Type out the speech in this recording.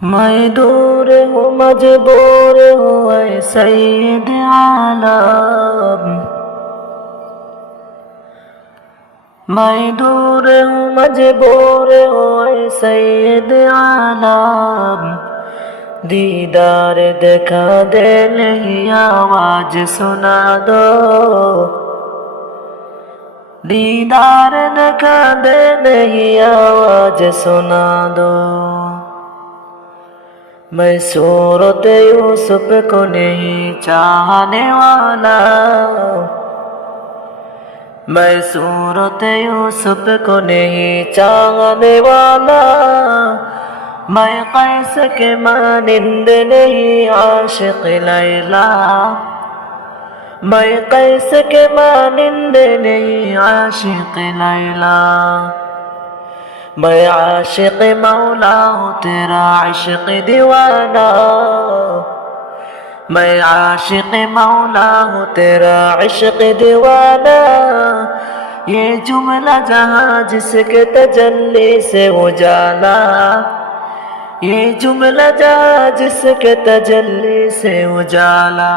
मैं दूर हूँ मजबूर हूँ ऐ सैयद आलम। मैं दूर हूँ मजबूर हूँ ऐ सैयद आलम। दीदार दिखा दे नहीं आवाज सुना दो। दीदार दिखा दे नहीं आवाज सुना दो। मैं सूरत यूसुफ को नहीं चाहने वाला। मैं सूरत यूसुफ को नहीं चाहने वाला। मैं कैस के मानिंद नहीं आशिक लैला। मैं कैस के मानिंद नहीं आशिक लैला। मैं आशिक मौला हूँ तेरा इश्क दीवाना। मैं आशिक मौला हूँ तेरा इश्क दीवाना। ये जुमला जहाँ जिसके तजल्ली से उजाला। ये जुमला जहाँ जिसके तजल्ली से उजाला।